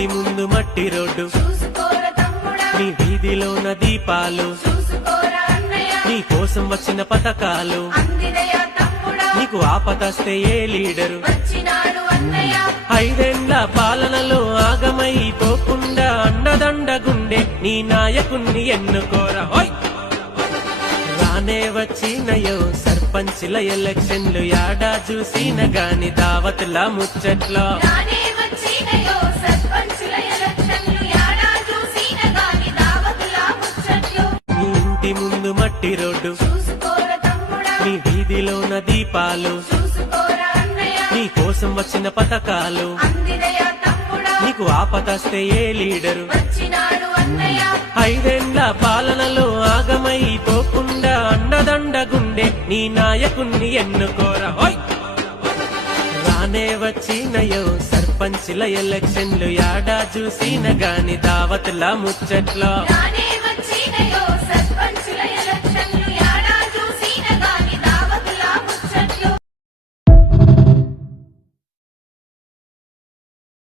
ఇంటి ముందు మట్టి రోడ్డు నీ వీధిలోన దీపాలు నీ కోసం వచ్చిన పథకాలు నీకు ఆపదస్తే ఏ లీడరు 5 ఏళ్ల పాలనలో ఆగమైపోకుండా అండదండగుండే నీ నాయకుణ్ణి ఎన్నుకోరా. రానే వచ్చినయో సర్పంచ్ల ఎలక్షన్లు యాడా చూసిన గాని దావతుల ముచ్చట్లో నీ ఇంటి ముందు మట్టి రోడ్డు నీ వీధిలోన దీపాలు నీ కోసం వచ్చిన పథకాలు నీకు ఆపదస్తే ఏ లీడరు 5 ఏళ్ల పాలనలో ఆగమైపోకుండా అండదండగుండే నీ నాయకుణ్ణి ఎన్నుకోరా. రానే వచ్చినయో సర్పంచ్ల ఎలక్షన్లు యాడా చూసిన గాని దావతుల ముచ్చట్లో